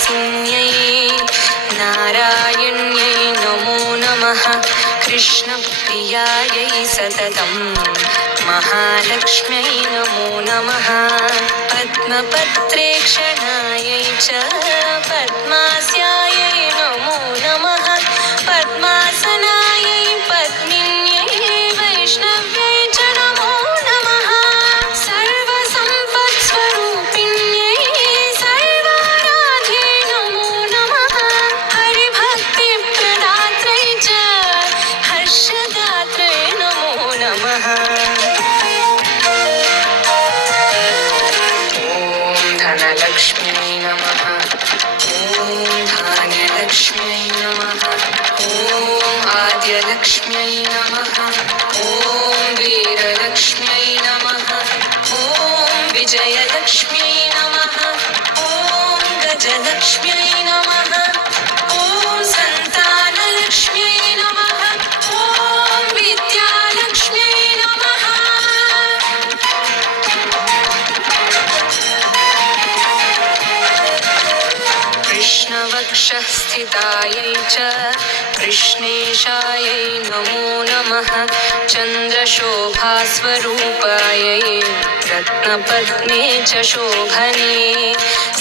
विलासिन्यै नारायण्यै नमो नमः। कृष्णप्रियायै सततं महालक्ष्म्यै नमो नमः। पद्मपत्रेक्षणायै च पद्मास्यायै नमो नमः। पद्मासनायै पद्मिन्यै वैष्णव्यै च नमो नमः। सर्वसम्पत्स्वरूपिण्यै सर्वाराध्यै नमो नमः। हरिभक्तिप्रदात्रै च हर्षदात्रै नमो नमः। धनलक्ष्म्यै नमः। ॐ धान्यलक्ष्म्यै नमः। ॐ आद्यलक्ष्म्यै नमः। ॐ वीरलक्ष्म्यै नमः। ॐ विजयलक्ष्म्यै नमः। ॐ गजलक्ष्म्यै नमः। ॐ सन्तानलक्ष्म्यै नमः। ॐ विद्यालक्ष्म्यै नमः। कृष्णवक्षः स्थितायै च कृष्णेशायै नमो नमः। चन्द्रशोभास्वरूपायै रत्नपद्मे च शोभने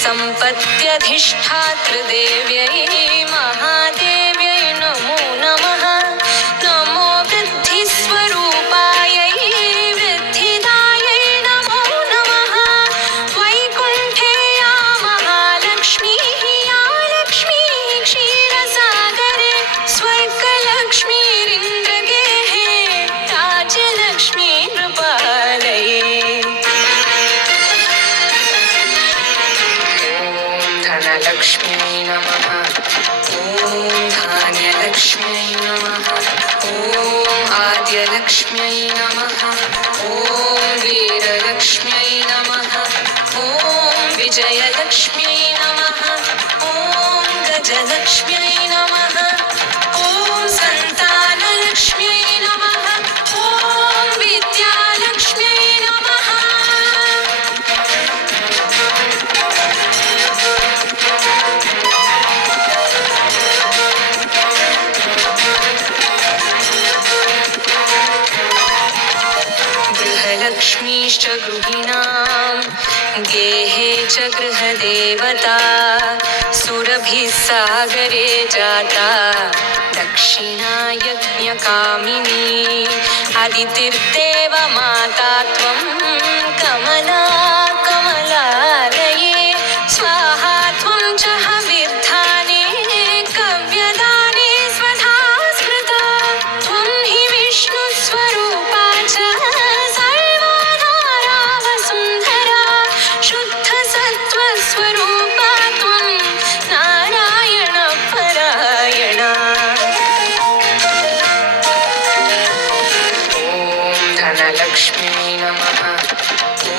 सम्पत्त्यधिष्ठातृदेव्यै महादेव्यै नमो नमः। नमो वृद्धिस्वरूपायै वृद्धिदायै नमो नमः। वैकुण्ठे या महालक्ष्मीः या लक्ष्मीः क्षीरसागरे स्वर्गलक्ष्मीरिन्द्रगेहे राजलक्ष्मी नृपालये। ॐ धनलक्ष्म्यै नमः। ॐ धान्यलक्ष्म्यै नमः। ॐ आद्यलक्ष्म्यै नमः। ॐ वीरलक्ष्म्यै नमः। ॐ विजयलक्ष्म्यै नमः। ॐ गजलक्ष्म्यै नमः। ॐ सन्तानलक्ष्म्यै नमः। ॐ विद्यालक्ष्म्यै नमः। गृहलक्ष्मीश्च गृहिणां गेहे च गृहदेवता सुरभिः सागरे जाता दक्षिणा यज्ञकामिनी अदितिर्देव माता त्वं कमला कमलालये स्वाहा त्वं च हविर्धाने कव्यदाने स्वधा स्मृता त्वं हि विष्णुस्वरूपा च सर्वधारा वसुन्धरा शुद्धसत्त्वस्वरूपा त्वं नारायणपरायणा। ॐ धनलक्ष्म्यै नमः। ॐ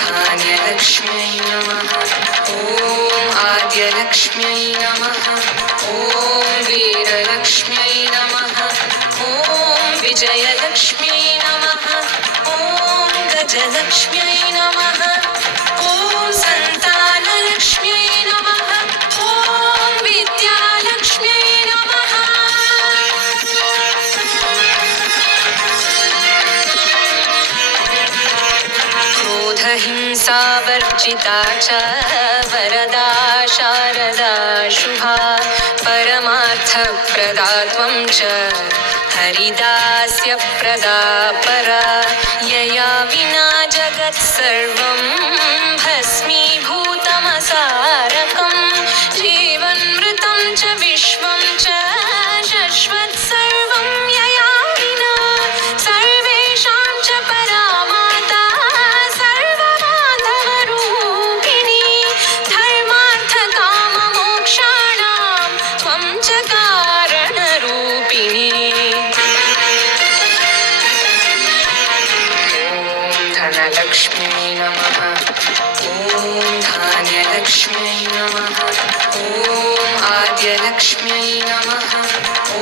धान्यलक्ष्म्यै नमः। ॐ आद्यलक्ष्म्यै नमः। ॐ वीरलक्ष्म्यै नमः। ॐ विजयलक्ष्म्यै नमः। ॐ गजलक्ष्म्यै नमः। ॐ सन्तानलक्ष्म्यै नमः। ॐ विद्यालक्ष्म्यै नमः। क्रोधहिंसावर्जिता च वरदा शारदा शुभा परमार्थप्रदा त्वं च हरिदास्यप्रदा परा यया विना जगत्सर्वं भस्मीभूतमसारकं जीवन्मृतं च विश्वं च शश्वत्सर्वं यया विना सर्वेषां च परा माता सर्वबान्धवरूपिणी धर्मार्थकाममोक्षाणां त्वं च कारणरूपिणी। ॐ धनलक्ष्म्यै नमः। ॐ धान्यलक्ष्म्यै नमः। ॐ आद्यलक्ष्म्यै नमः। ॐ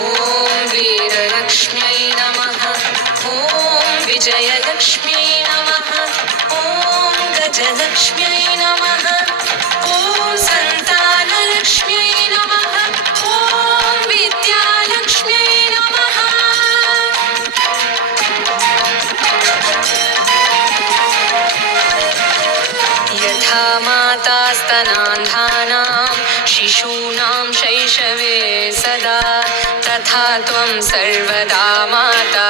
वीरलक्ष्म्यै नमः। ॐ विजयलक्ष्म्यै नमः। ॐ गजलक्ष्म्यै नमः। ॐ सन्तानलक्ष्म्यै शिशूनां शैशवे सदा तथा त्वं सर्वदा माता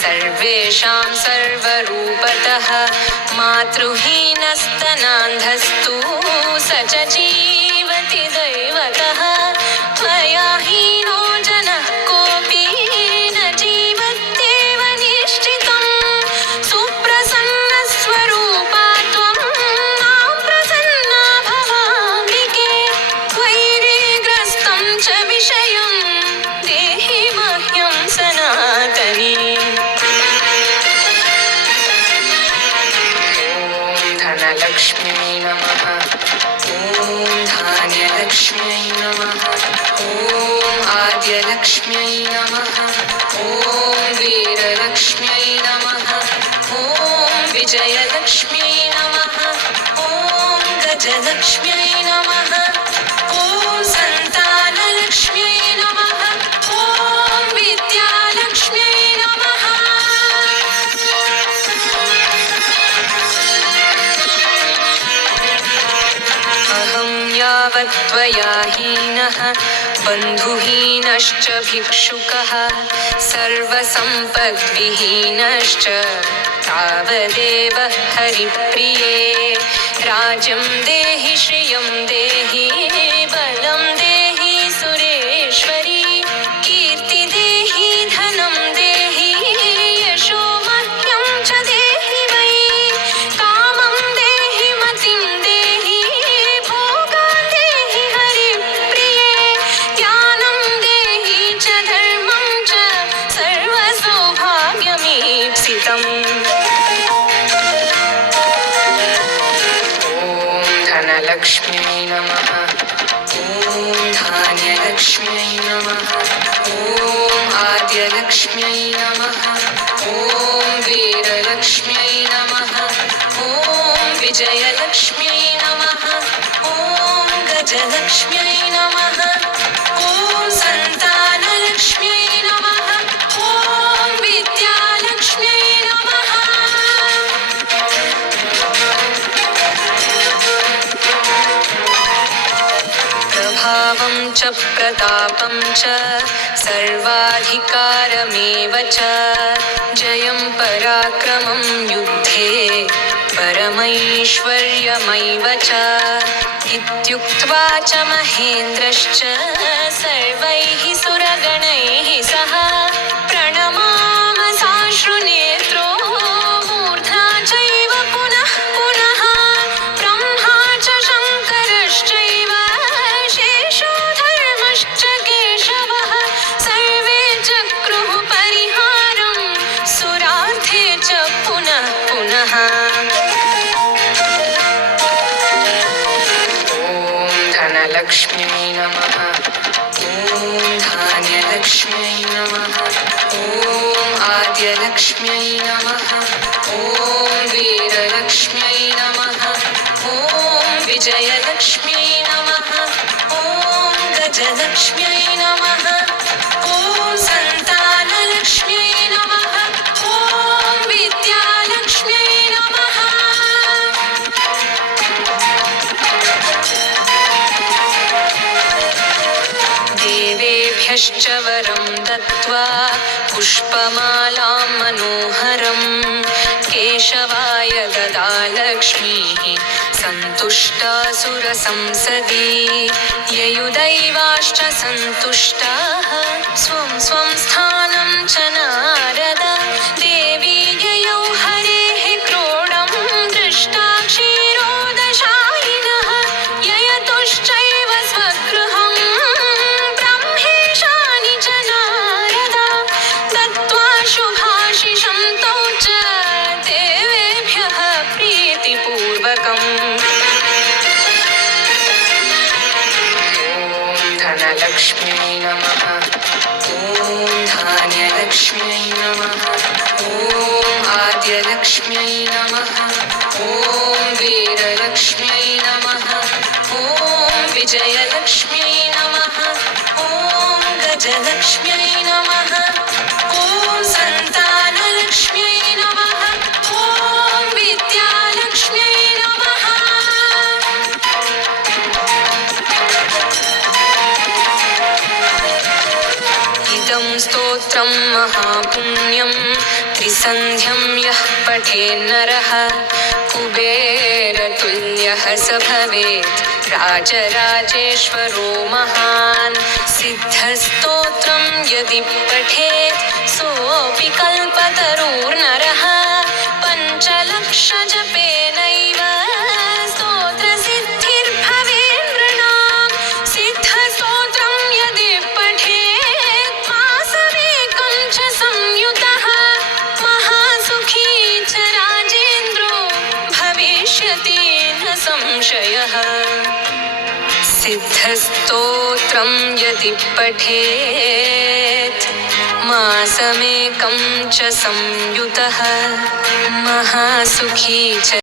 सर्वेषां सर्वरूपतः मातृहीनस्तनान्धस्तु स च जीवति दैवतः त्वया हीनो जनः कोऽपि न जीवत्येव निश्चितम् सुप्रसन्नस्वरूपा त्वं मां प्रसन्ना भवाम्बिके वैरिग्रस्तं च विषयं देहि मह्यं सनातनी धनलक्ष्म्यै नमः ॐ धान्यलक्ष्म्यै नमः ॐ आद्यलक्ष्म्यै नमः ॐ वीरलक्ष्म्यै नमः ॐ विजयलक्ष्म्यै नमः ॐ गजलक्ष्म्यै नमः ॐ सन्तानलक्ष्म्यै नमः ॐ विद्यालक्ष्म्यै नमः अहं यावत् त्वया हीनः बन्धुहीनश्च भिक्षुकः सर्वसम्पद्विहीनश्च तावदेव हरिप्रिये राज्यं देहि श्रियं देहि बलं देहि सुरेश्वरी कीर्ति देहि धनं देहि यशो मह्यं च देहि वै कामं देहि मतिं देहि भोगान् देहि हरिप्रिये ज्ञानं देहि च धर्मं च सर्वसौभाग्यमीप्सितम् धनलक्ष्म्यै नमः ॐ धान्यलक्ष्म्यै नमः ॐ आद्यलक्ष्म्यै नमः ॐ वीरलक्ष्म्यै नमः ॐ विजयलक्ष्म्यै नमः ॐ गजलक्ष्म्यै नमः ॐ सन्तानलक्ष्म्यै नमः ॐ विद्यालक्ष्म्यै नमः प्रभावं च प्रतापं च सर्वाधिकारमेव च जयं पराक्रमं युद्धे परमैश्वर्यमैव च इत्युक्त्वा च महेन्द्रश्च सर्वैः सुरगणैः सह प्रणमाम साश्रुनेत्रो मूर्धा चैव पुनः पुनः ब्रह्मा च शङ्करश्चैव शेषो धर्मश्च केशवः सर्वे चक्रुः परिहारं सुरार्थे च पुनः पुनः धनलक्ष्म्यै नमः ॐ धान्यलक्ष्म्यै नमः ॐ आद्यलक्ष्म्यै नमः ॐ वीरलक्ष्म्यै नमः ॐ विजयलक्ष्म्यै नमः ॐ गजलक्ष्म्यै नमः ॐ सन्तानलक्ष्म्यै नमः ॐ विद्यालक्ष्म्यै नमः देवेभ्यश्च वरं दत्त्वा पुष्पमालां मनोहरं केशवाय ददा लक्ष्मीः सन्तुष्टा सुरसंसदि ययुदैवाश्च सन्तुष्टाः स्वं स्वं स्थानं च नारद देवी ययौ हरेः क्रोडं दृष्टा क्षीरोदशायिनः ययतुश्चैव स्वगृहं ब्रह्मेशानि च नारद दत्त्वा शुभाशिषं तौ च देवेभ्यः प्रीतिपूर्वकम् धनलक्ष्म्यै नमः ॐ धान्यलक्ष्म्यै नमः ॐ आद्यलक्ष्म्यै नमः ॐ वीरलक्ष्म्यै नमः ॐ विजयलक्ष्म्यै नमः ॐ गजलक्ष्म्यै नमः ॐ सन्तानलक्ष्म्यै नमः ॐ विद्यालक्ष्म्यै नमः सिद्धस्तोत्रं महापुण्यं त्रिसन्ध्यं यः पठेन्नरः कुबेरतुल्यः स भवेत् राजराजेश्वरो महान् सिद्धस्तोत्रं यदि पठेत् सोऽपि कल्पतरुर्नरः पञ्चलक्षजपेनैव स्तोत्रसिद्धिर्भवेत् नृणाम् सिद्धस्तोत्रं यदि पठेत् मासमेकं च संयुतः महासुखी च राजेन्द्रो भविष्यति न संशयः सिद्धस्तोत्रं यदि पठेत् मासमेकं च संयुतः महासुखी च